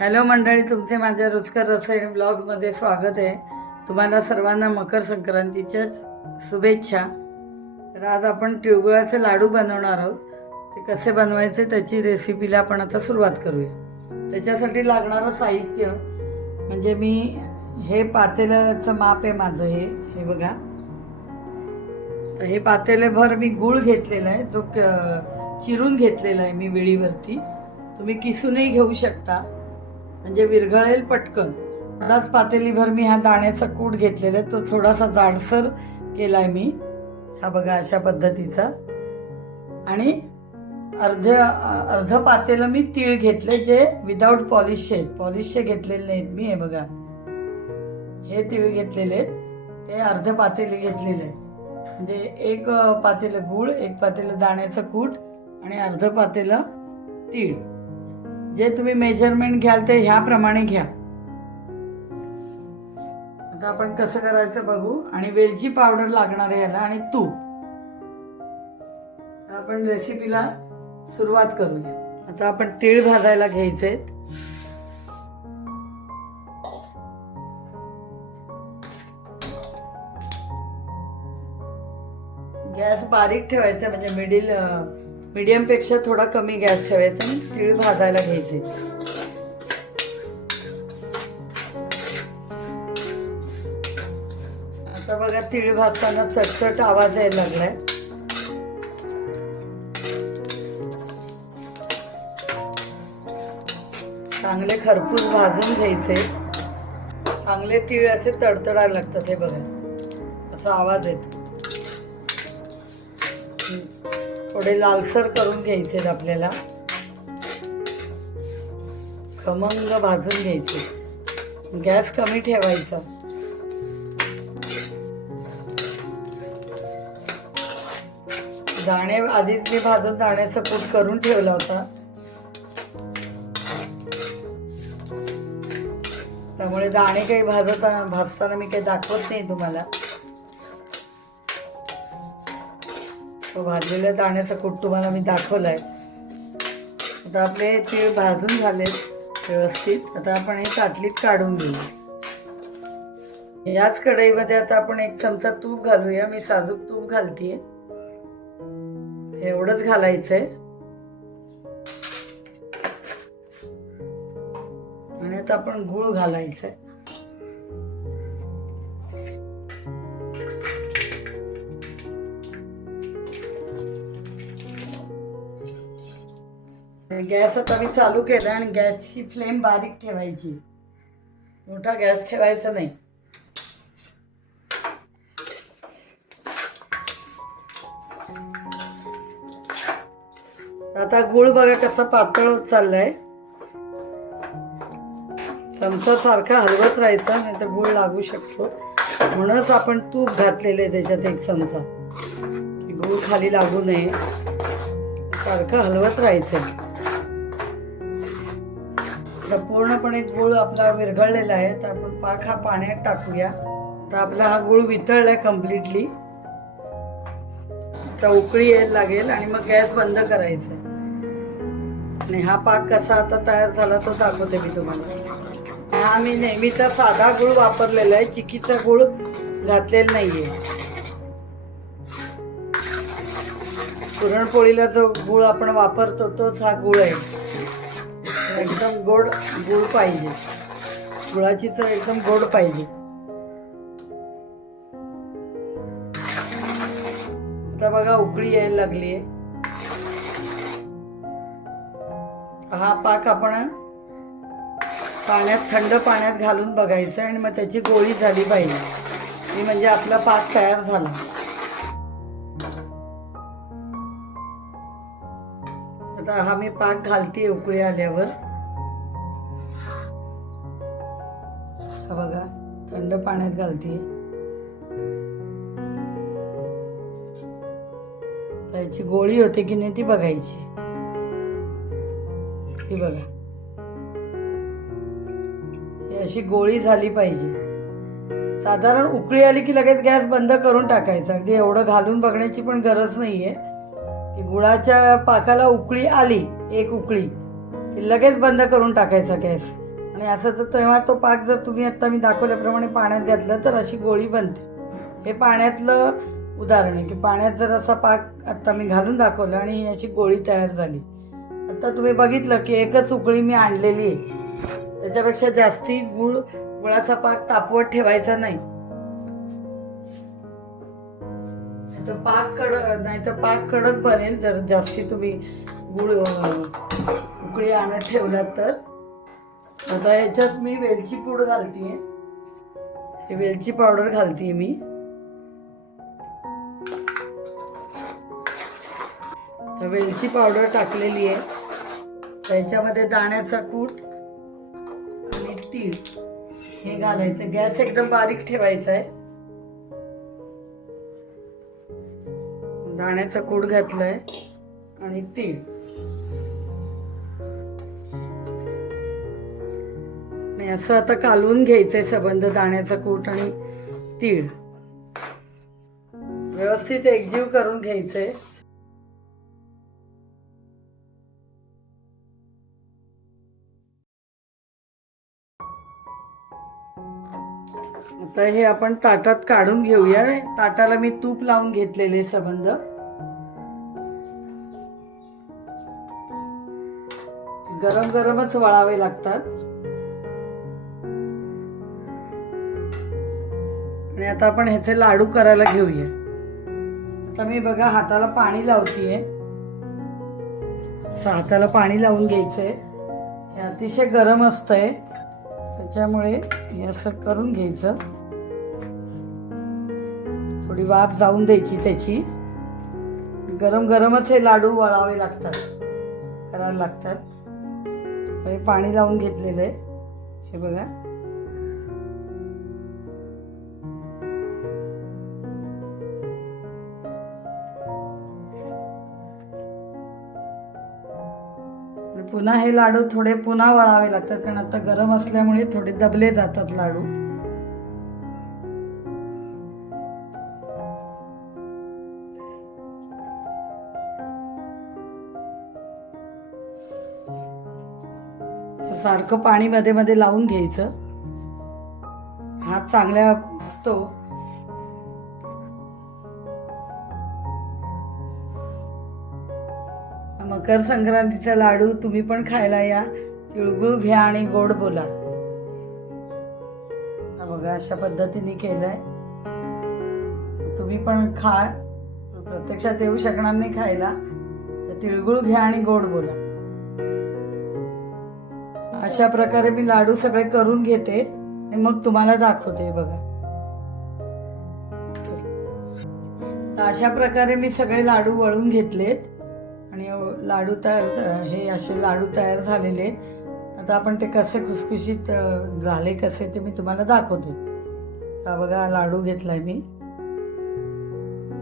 Hello मंडळी तुमचे माझ्या रुचकर रसायन ब्लॉगमध्ये स्वागत आहे. तुम्हाला सर्वांना मकर संक्रांतीच्याच शुभेच्छा. तर आज आपण तिळगुळाचे लाडू बनवणार आहोत. ते कसे बनवायचे त्याची रेसिपीला आपण आता सुरुवात करूया. त्याच्यासाठी लागणारं साहित्य म्हणजे मी हे पातेल्याचं माप आहे माझं हे हे बघा. तर हे पातेलेभर मी गूळ घेतलेला आहे जो क- चिरून घेतलेला आहे मी विळीवरती. तुम्ही किसूनही घेऊ शकता. म्हणजे विरघळेल पटकन. थोडाच पातेलीभर मी हा दाण्याचा कूट घेतलेला आहे. तो थोडासा जाडसर केला आहे मी. हा बघा अशा पद्धतीचा. आणि अर्ध अर्ध पातेलं मी तीळ घेतले जे विदाऊट पॉलिशचे आहेत. पॉलिशचे घेतलेले नाहीत मी हे बघा. हे तीळ घेतलेले आहेत. ते अर्ध पातेले घेतलेले आहेत. म्हणजे एक पातेलं गूळ एक पातेलं दाण्याचं कूट आणि अर्ध पातेलं तीळ. जे तुम्ही मेजरमेंट घ्याल ते ह्याप्रमाणे घ्या. आता आपण कसं करायचं बघू. आणि वेलची पावडर लागणार आहे याला आणि तूप. आपण रेसिपीला सुरुवात करूया. आता आपण तीळ भाजायला घ्यायचे गॅस बारीक ठेवायचा म्हणजे मिडिल मीडियमपेक्षा थोडा कमी गॅस ठेवायचा आणि तिळ भाजायला घ्यायचे. आता बघा तिळ भाजताना चटचट आवाज यायला लागलाय. चांगले खरपूस भाजून घ्यायचे. चांगले तीळ असे तडतडायला लागतात हे बघा. असा आवाज येतो. थोडे लालसर करून घ्यायचे आपल्याला. खमंग भाजून घ्यायचे. गॅस कमी ठेवायचा. दाणे आधीच मी भाजून दाण्याचा कूट करून ठेवला होता. त्यामुळे दाणे काही भाजताना भाजताना मी काही दाखवत नाही तुम्हाला. तो भाजलेल्या दाण्याचा कूट तुम्हाला मी आहे आता आपले तीळ भाजून झालेत व्यवस्थित. आता आपण हे ताटलीत काढून घेऊ याच कढईमध्ये आता आपण एक चमचा तूप घालूया. मी साजूक तूप घालतीये. एवढंच घालायचंय. आणि आता आपण गुळ घालायचंय. गॅस आता मी चालू केला आणि गॅसची फ्लेम बारीक ठेवायची. मोठा गॅस ठेवायचा नाही. आता गुळ बघा कसा पातळ होत चाललाय. चमचा सारखा हलवत राहायचा नाही तर गुळ लागू शकतो. म्हणूनच आपण तूप घातलेलं आहे त्याच्यात एक चमचा. गुळ खाली लागू नये. सारखं हलवत राहायचं आता पूर्णपणे गुळ आपला विरघळलेला आहे तर आपण पाक हा पाण्यात टाकूया. तर आपला हा गुळ वितळलाय कम्प्लिटली आता उकळी यायला लागेल आणि मग गॅस बंद करायचा आहे. आणि हा पाक कसा आता तयार झाला तो दाखवते मी तुम्हाला. हा मी नेहमीचा साधा गुळ वापरलेला आहे चिकीचा गुळ घातलेला नाही आहे पुरणपोळीला जो गुळ आपण वापरतो तोच हा गुळ आहे. एकदम गोड गुळ पाहिजे. गुळाची चव एकदम गोड पाहिजे. आता बघा उकळी यायला लागली आहे हा पाक आपण पाण्यात थंड पाण्यात घालून बघायचं आणि मग त्याची गोळी झाली पाहिजे. ती म्हणजे आपला पाक तयार झाला. आता हा मी पाक घालते उकळी आल्यावर. थंड पाण्यात घालते. त्याची गोळी होते की नाही ती बघायची. ही बघा. अशी गोळी झाली पाहिजे. साधारण उकळी आली की लगेच गॅस बंद करून टाकायचा. अगदी एवढं घालून बघण्याची पण गरज नाही आहे की गुळाच्या पाकाला उकळी आली एक उकळी की लगेच बंद करून टाकायचा गॅस. आणि असं तर तेव्हा तो पाक जर तुम्ही आत्ता मी दाखवल्याप्रमाणे पाण्यात घातलं तर अशी गोळी बनते. हे पाण्यातलं उदाहरण आहे की पाण्यात जर असा पाक आत्ता मी घालून दाखवलं आणि अशी गोळी तयार झाली. आत्ता तुम्ही बघितलं की एकच उकळी मी आणलेली आहे. त्याच्यापेक्षा जास्ती गुळ गुळाचा पाक तापवत ठेवायचा नाही. तर पाक कडक नाही तर पाक कडक बनेल. जर जास्ती तुम्ही गुळ उकळी आणत ठेवलात तर. आता ह्याच्यात मी वेलची पूड घालतीये. हे वेलची पावडर घालतीये मी. तर वेलची पावडर टाकलेली आहे. त्याच्यामध्ये दाण्याचा कूट आणि तीळ हे घालायचं. गॅस एकदम बारीक ठेवायचा आहे. दाण्याचा कूट घातलाय आणि तीळ. आणि असं आता कालवून घ्यायचंय सबंध दाण्याचा कूट आणि तीळ. व्यवस्थित एकजीव करून घ्यायचंय. आता हे आपण ताटात काढून घेऊया. ताटाला मी तूप लावून घेतलेले सबंध. गरम गरमच वळावे लागतात. आणि आता आपण ह्याचे लाडू करायला घेऊया. आता मी बघा हाताला पाणी लावतीये. असं हाताला पाणी लावून घ्यायचंय. हे अतिशय गरम असतंय. त्याच्यामुळे हे असं करून घ्यायचं. थोडी वाफ जाऊन द्यायची त्याची. गरम गरमच हे लाडू वळावे लागतात. करायला लागतात. हे पाणी लावून घेतलेलं आहे. हे बघा. पुन्हा हे लाडू थोडे पुन्हा वळावे लागतात कारण आता गरम असल्यामुळे थोडे दबले जातात लाडू. सारखं पाणी मध्ये मध्ये लावून घ्यायचं. हात चांगल्या असतो. मकर संक्रांतीचा लाडू तुम्ही पण खायला या. तिळगुळ घ्या आणि गोड बोला. बघा अशा पद्धतीने केलंय. तुम्ही पण खा. प्रत्यक्षात येऊ शकणार नाही खायला. तर तिळगुळ घ्या आणि गोड बोला. अशा प्रकारे मी लाडू सगळे करून घेते आणि मग तुम्हाला दाखवते बघा. अशा प्रकारे मी सगळे लाडू वळून घेतलेत. आणि लाडू तयार हे असे लाडू तयार झालेले आहेत. आता आपण ते कसे खुसखुशीत झाले कसे ते मी तुम्हाला दाखवते. हा बघा लाडू लाडू घेतलाय मी.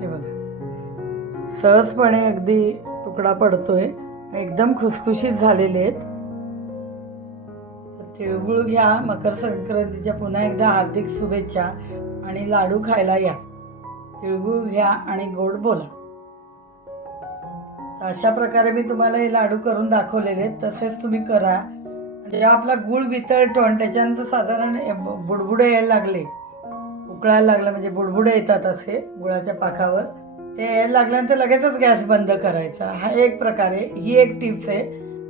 हे बघा. सहजपणे अगदी तुकडा पडतोय. एकदम खुसखुशीत झालेले आहेत. तिळगुळ घ्या मकर संक्रांतीच्या पुन्हा एकदा हार्दिक शुभेच्छा आणि लाडू खायला या. तिळगुळ घ्या आणि गोड बोला. अशा प्रकारे मी तुम्हाला हे लाडू करून दाखवलेले आहेत. तसेच तुम्ही करा. जेव्हा आपला गुळ वितळतो आणि त्याच्यानंतर साधारण बुडबुडे यायला लागले. उकळायला लागलं म्हणजे बुडबुडे येतात असे गुळाच्या पाखावर. ते यायला लागल्यानंतर लगेचच गॅस बंद करायचा. हा एक प्रकारे ही एक टिप्स आहे.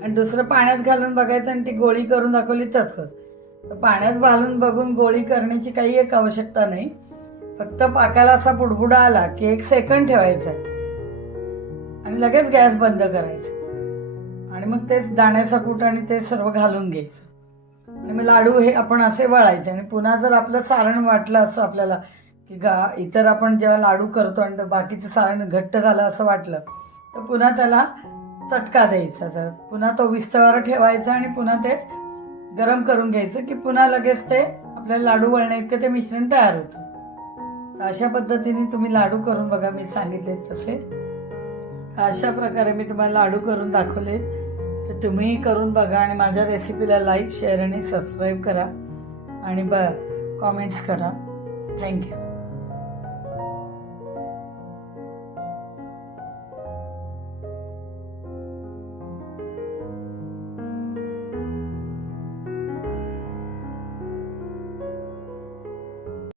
आणि दुसरं पाण्यात घालून बघायचं आणि ती गोळी करून दाखवली तसं. तर पाण्यात घालून बघून गोळी करण्याची काही एक आवश्यकता नाही. फक्त पाकाला असा बुडबुडा आला की एक सेकंड ठेवायचा आणि लगेच गॅस बंद करायचं. आणि मग तेच दाण्याचा कूट आणि ते सर्व घालून घ्यायचं. आणि मग लाडू हे आपण असे वळायचे आणि पुन्हा जर आपलं सारण वाटलं असं आपल्याला की गा इतर आपण जेव्हा लाडू करतो आणि बाकीचं सारण घट्ट झालं असं वाटलं तर पुन्हा त्याला चटका द्यायचा. जर पुन्हा तो विस्तवार ठेवायचा आणि पुन्हा ते गरम करून घ्यायचं की पुन्हा लगेच ते आपल्याला लाडू वळण्या इतकं ते मिश्रण तयार होतं. तर अशा पद्धतीने तुम्ही लाडू करून बघा मी सांगितले तसे. अशा प्रकारे मी तुम्हाला लाडू करून दाखवले तर तुम्हीही करून बघा आणि माझ्या रेसिपीला लाईक शेअर आणि सबस्क्राईब करा. आणि ब कॉमेंट्स करा. थँक्यू